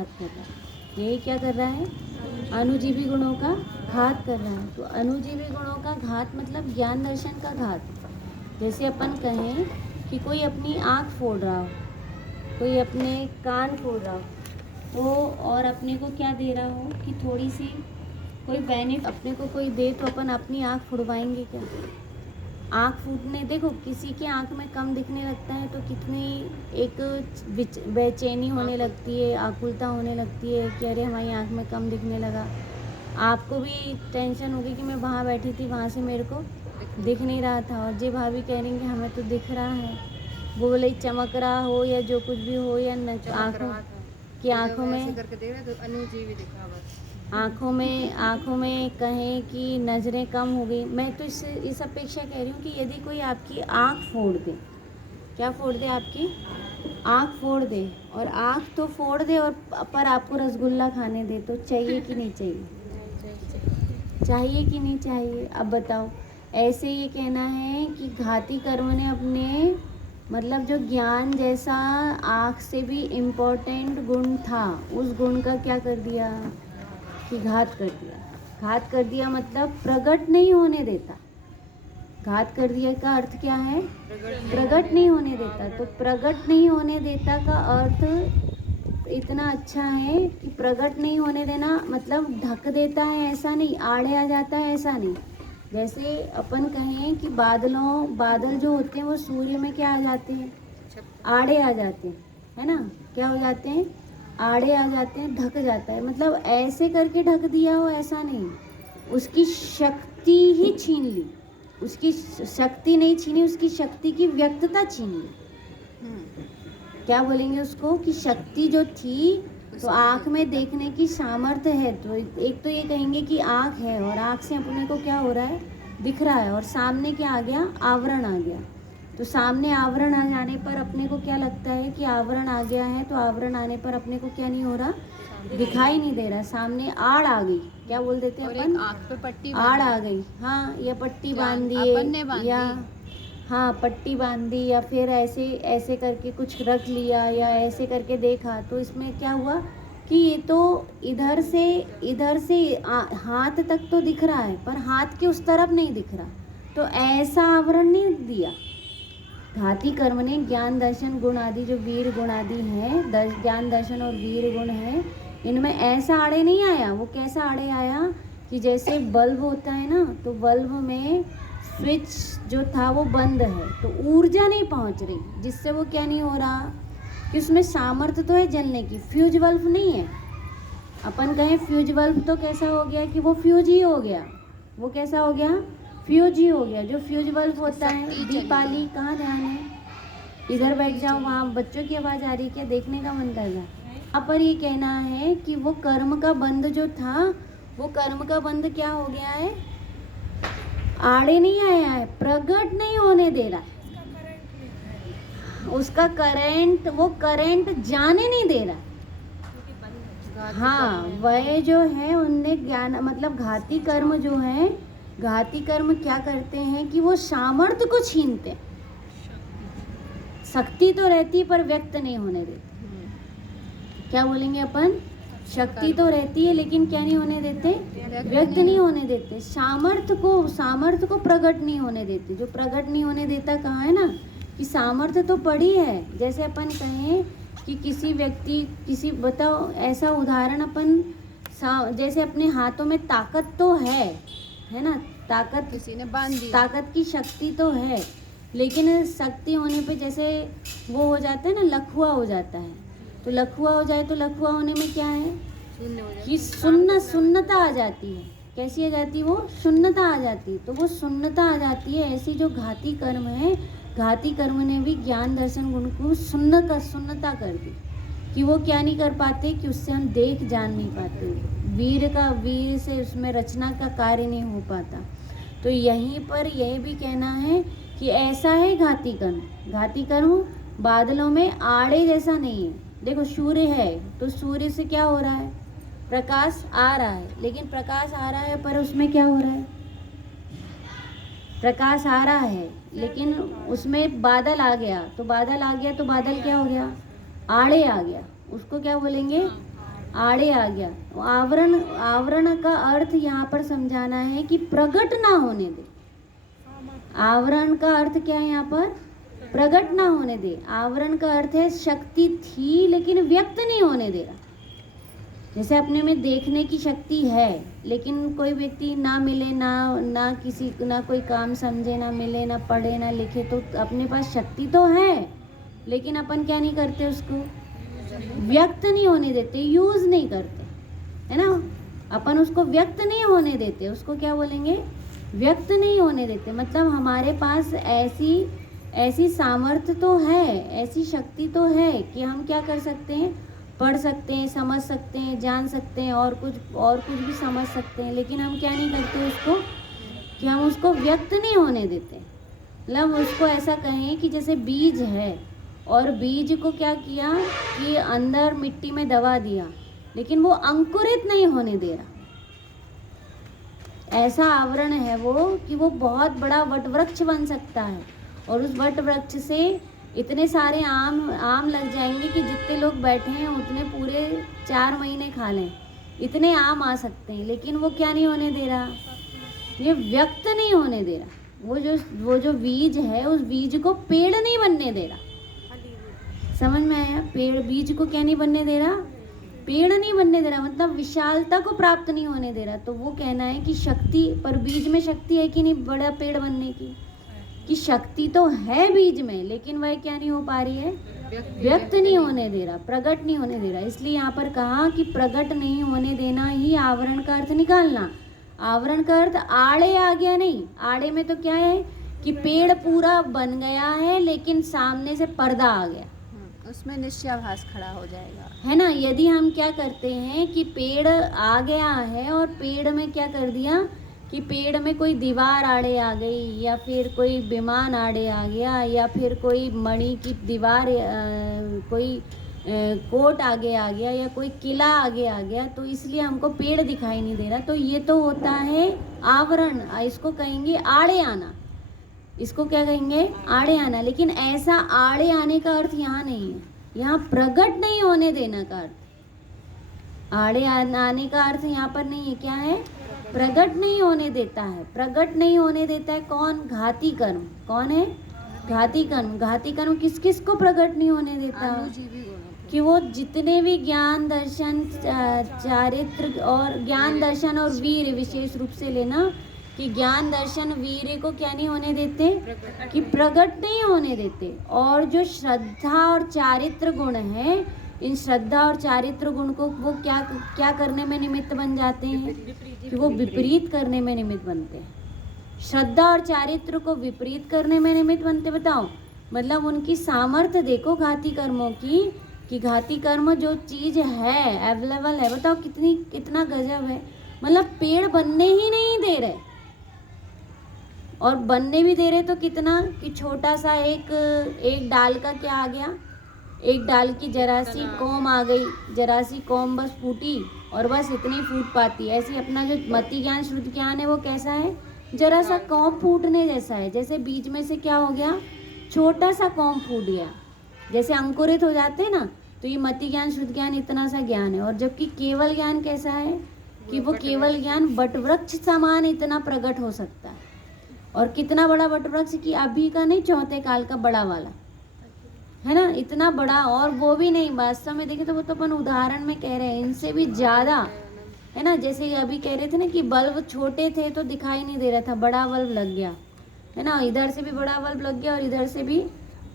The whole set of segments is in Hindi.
घात कर रहा है। यही क्या कर रहा है? अणुजीवी गुणों का घात कर रहा है। तो अणुजीवी गुणों का घात मतलब ज्ञान दर्शन का घात। जैसे अपन कहें कि कोई अपनी आँख फोड़ रहा हो, कोई अपने कान फोड़ रहा हो, तो और अपने को क्या दे रहा हो कि थोड़ी सी कोई बेनिफिट अपने को कोई दे, तो अपन अपनी आँख फुड़वाएंगे क्या? आँख फूटने, देखो किसी के आँख में कम दिखने लगता है तो कितनी एक बेचैनी होने लगती है, आकुलता होने लगती है कि अरे हमारी आँख में कम दिखने लगा। आपको भी टेंशन होगी कि मैं वहाँ बैठी थी, वहाँ से मेरे को दिख नहीं रहा था, और जी भाभी कह रही कि हमें तो दिख रहा है। वो बोले चमक रहा हो या जो कुछ भी हो, या आँखों की आँखों में करके देख रहे तो अणुजीवी दिखा बस। आँखों में कहें कि नज़रें कम हो गई। मैं तो इस अपेक्षा कह रही हूँ कि यदि कोई आपकी आँख फोड़ दे, क्या फोड़ दे? आपकी आँख फोड़ दे, और आँख तो फोड़ दे और पर आपको रसगुल्ला खाने दे, तो चाहिए कि नहीं चाहिए? चाहिए कि नहीं चाहिए? अब बताओ। ऐसे ये कहना है कि घाती कर्म ने अपने मतलब जो ज्ञान जैसा आँख से भी इम्पोर्टेंट गुण था, उस गुण का क्या कर दिया कि घात कर दिया। घात कर दिया मतलब प्रकट नहीं होने देता। घात कर दिया का अर्थ क्या है? प्रकट नहीं होने देता। तो प्रकट नहीं होने देता का अर्थ इतना अच्छा है कि प्रकट नहीं होने देना मतलब ढक देता है ऐसा नहीं, आड़े आ जाता है ऐसा नहीं। जैसे अपन कहें कि बादल जो होते हैं वो सूर्य में क्या आ जाते हैं? आड़े आ जाते हैं, है ना? क्या हो जाते हैं? आड़े आ जाते हैं, ढक जाता है। मतलब ऐसे करके ढक दिया हो ऐसा नहीं, उसकी शक्ति ही छीन ली। उसकी शक्ति नहीं छीनी, उसकी शक्ति की व्यक्तता छीन ली। क्या बोलेंगे उसको कि शक्ति जो थी, तो आँख में देखने की सामर्थ्य है, तो एक तो ये कहेंगे कि आँख है, और आँख से अपने को क्या हो रहा है? दिख रहा है, और सामने क्या आ गया? आवरण आ गया। तो सामने आवरण आ जाने पर अपने को क्या लगता है कि आवरण आ गया है, तो आवरण आने पर अपने को क्या नहीं हो रहा? दिखाई नहीं दे रहा। सामने आड़ आ गई, क्या बोल देते हैं अपन? आँख पे पट्टी आड़ आ गई, हाँ, या पट्टी बांध दिए, या हाँ पट्टी बांधी, या फिर ऐसे करके कुछ रख लिया, या ऐसे करके देखा, तो इसमें क्या हुआ कि ये तो इधर से हाथ तक तो दिख रहा है, पर हाथ के उस तरफ नहीं दिख रहा, तो ऐसा आवरण नहीं दिया। घाती कर्म ने ज्ञान दर्शन गुण आदि जो वीर गुण आदि हैं, ज्ञान दर्शन और वीर गुण हैं, इनमें ऐसा आड़े नहीं आया। वो कैसा आड़े आया कि जैसे बल्ब होता है ना, तो बल्ब में स्विच जो था वो बंद है, तो ऊर्जा नहीं पहुंच रही, जिससे वो क्या नहीं हो रहा कि उसमें सामर्थ्य तो है जलने की, फ्यूज बल्ब नहीं है। अपन कहें फ्यूज बल्ब तो कैसा हो गया कि वो फ्यूज ही हो गया। वो कैसा हो गया? फ्यूज ही हो गया। जो फ्यूज बल्ब होता है, दीपाली कहाँ ध्यान है? इधर बैठ जाओ, वहाँ बच्चों की आवाज़ आ रही है क्या? देखने का मन कर रहा है। यहाँ पर ये कहना है कि वो कर्म का बंध जो था, वो कर्म का बंध क्या हो गया है? आड़े नहीं आया है, प्रकट नहीं होने दे रहा। उसका करंट, वो करंट जाने नहीं दे रहा। हाँ, वह जो है उनने ज्ञान मतलब घाती कर्म जो है, घाती कर्म क्या करते हैं कि वो सामर्थ्य को छीनते हैं। शक्ति तो रहती पर व्यक्त नहीं होने देते। क्या बोलेंगे अपन? शक्ति तो रहती है लेकिन क्या नहीं होने देते? व्यक्त नहीं होने देते। सामर्थ्य को प्रकट नहीं होने देते। जो प्रकट नहीं होने देता कहाँ है ना कि सामर्थ्य तो पड़ी है। जैसे अपन कहें कि किसी व्यक्ति बताओ ऐसा उदाहरण अपन जैसे अपने हाथों में ताकत तो है ना, ताकत किसी ने बांध दी, ताकत की शक्ति तो है, लेकिन शक्ति होने पे जैसे वो हो जाता है ना, लखुआ हो जाता है। तो लखुआ हो जाए तो लखुआ होने में क्या है कि सुन्नता आ जाती है। कैसी आ जाती है? वो शून्यता आ जाती है। तो वो शून्यता आ जाती है। ऐसी जो घाती कर्म है, घाती कर्म ने भी ज्ञान दर्शन गुण को शून्यता कर दी कि वो क्या नहीं कर पाते कि उससे हम देख जान नहीं पाते। वीर से उसमें रचना का कार्य नहीं हो पाता। तो यहीं पर यह भी कहना है कि ऐसा है घाती कर्म। घाती कर्म बादलों में आड़े जैसा नहीं है। देखो सूर्य है तो सूर्य से क्या हो रहा है? प्रकाश आ रहा है, लेकिन प्रकाश आ रहा है पर उसमें क्या हो रहा है? प्रकाश आ रहा है लेकिन उसमें बादल आ गया, तो बादल क्या हो गया? आड़े आ गया। उसको क्या बोलेंगे? आड़े आ गया। आवरण, आवरण का अर्थ यहाँ पर समझाना है कि प्रकट ना होने दे। आवरण का अर्थ क्या है यहाँ पर? प्रकट ना होने दे। आवरण का अर्थ है शक्ति थी लेकिन व्यक्त नहीं होने दे रहा। जैसे अपने में देखने की शक्ति है लेकिन कोई व्यक्ति ना मिले, ना किसी, ना कोई काम समझे, ना मिले, ना पढ़े, ना लिखे, तो अपने पास शक्ति तो है लेकिन अपन क्या नहीं करते, उसको व्यक्त नहीं होने देते, यूज नहीं करते, है ना। अपन उसको व्यक्त नहीं होने देते, उसको क्या बोलेंगे? व्यक्त नहीं होने देते। मतलब हमारे पास ऐसी सामर्थ्य तो है, ऐसी शक्ति तो है कि हम क्या कर सकते हैं, पढ़ सकते हैं, समझ सकते हैं, जान सकते हैं, और कुछ भी समझ सकते हैं, लेकिन हम क्या नहीं करते उसको, कि हम उसको व्यक्त नहीं होने देते। मतलब उसको ऐसा कहें कि जैसे बीज है और बीज को क्या किया कि अंदर मिट्टी में दबा दिया लेकिन वो अंकुरित नहीं होने दे रहा। ऐसा आवरण है वो कि वो बहुत बड़ा वट वृक्ष बन सकता है और उस वट वृक्ष से इतने सारे आम लग जाएंगे कि जितने लोग बैठे हैं उतने पूरे 4 महीने खा लें, इतने आम आ सकते हैं, लेकिन वो क्या नहीं होने दे रहा, ये व्यक्त नहीं होने दे रहा। वो जो बीज है उस बीज को पेड़ नहीं बनने दे रहा। समझ में आया? पेड़ बीज को क्या नहीं बनने दे रहा, पेड़ नहीं बनने दे रहा, मतलब विशालता को प्राप्त नहीं होने दे रहा। तो वो कहना है कि शक्ति, पर बीज में शक्ति है कि नहीं बड़ा पेड़ बनने की, कि शक्ति तो है बीज में लेकिन वह क्या नहीं हो पा रही है, व्यक्त नहीं होने दे रहा, प्रकट नहीं होने दे रहा। इसलिए यहाँ पर कहा कि प्रकट नहीं होने देना ही आवरण का अर्थ निकालना। आवरण का अर्थ आड़े आ गया नहीं। आड़े में तो क्या है कि पेड़ पूरा बन गया है लेकिन सामने से पर्दा आ गया, उसमें निश्चयाभास खड़ा हो जाएगा, है ना। यदि हम क्या करते हैं कि पेड़ आ गया है और पेड़ में क्या कर दिया कि पेड़ में कोई दीवार आड़े आ गई, या फिर कोई विमान आड़े आ गया, या फिर कोई मणि की दीवार, कोई कोट आगे आ गया, या कोई किला आगे आ गया, तो इसलिए हमको पेड़ दिखाई नहीं दे रहा। तो ये तो होता है आवरण, इसको कहेंगे आड़े आना। इसको क्या कहेंगे? आड़े आना। लेकिन ऐसा आड़े आने का अर्थ यहाँ नहीं है, यहाँ प्रकट नहीं होने देना का अर्थ। आड़े आने का अर्थ यहाँ पर नहीं है। क्या है? प्रकट नहीं होने देता है। प्रकट नहीं होने देता है कौन? घाती कर्म। कौन है? घाती कर्म। घाती कर्म किस किस को प्रकट नहीं होने देता? अनुजीवी गुणों को। कि वो जितने भी ज्ञान दर्शन चारित्र और ज्ञान दर्शन और वीर, विशेष रूप से लेना कि ज्ञान दर्शन वीर को क्या नहीं होने देते, कि प्रकट नहीं होने देते। और जो श्रद्धा और चारित्र गुण है, इन श्रद्धा और चारित्र गुण को वो क्या करने में निमित्त बन जाते हैं, कि वो विपरीत करने में निमित्त बनते हैं। श्रद्धा और चारित्र को विपरीत करने में निमित्त बनते। बताओ, मतलब उनकी सामर्थ्य देखो घाती कर्मों की, कि घाती कर्म जो चीज है अवेलेबल है, बताओ कितना गजब है। मतलब पेड़ बनने ही नहीं दे रहे, और बनने भी दे रहे तो कितना, कि छोटा सा एक डाल का क्या आ गया, एक डाल की जरा सी कौम आ गई, जरा सी कौम बस फूटी और बस इतनी फूट पाती है। ऐसे अपना जो मति ज्ञान श्रुति ज्ञान है वो कैसा है, जरा सा कौम फूटने जैसा है। जैसे बीज में से क्या हो गया, छोटा सा कौम फूट गया, जैसे अंकुरित हो जाते हैं ना, तो ये मति ज्ञान श्रुति ज्ञान इतना सा ज्ञान है। और जबकि केवल ज्ञान कैसा है, कि वो केवल ज्ञान वटवृक्ष समान इतना प्रकट हो सकता है। और कितना बड़ा वटवृक्ष, कि अभी का नहीं, चौथे काल का बड़ा वाला, है ना, इतना बड़ा। और वो भी नहीं, वास्तव में देखें तो वो तो अपन उदाहरण में कह रहे हैं, इनसे भी ज़्यादा, है ना। जैसे अभी कह रहे थे ना कि बल्ब छोटे थे तो दिखाई नहीं दे रहा था, बड़ा बल्ब लग गया, है ना, इधर से भी बड़ा बल्ब लग गया और इधर से भी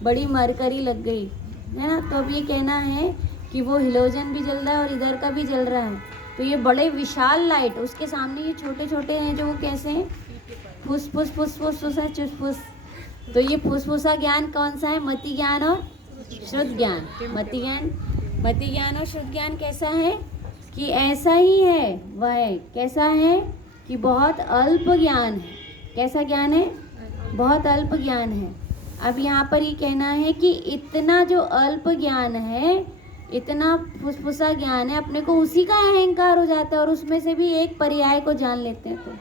बड़ी मरकरी लग गई, है ना। तो अब ये कहना है कि वो हिलोजन भी जल रहा है और इधर का भी जल रहा है। तो ये बड़े विशाल लाइट, उसके सामने ये छोटे छोटे हैं जो वो कैसे हैं, फुस फुस फुस फुस फुस है, चुस फुस। तो ये फुसफुसा ज्ञान कौन सा है, मति ज्ञान और शुद्ध ज्ञान। मति ज्ञान और शुद्ध ज्ञान कैसा है, कि ऐसा ही है, वह कैसा है कि बहुत अल्प ज्ञान है। कैसा ज्ञान है, बहुत अल्प ज्ञान है। अब यहाँ पर ये कहना है कि इतना जो अल्प ज्ञान है, इतना फुसफुसा ज्ञान है, अपने को उसी का अहंकार हो जाता है और उसमें से भी एक पर्याय को जान लेते हैं। तो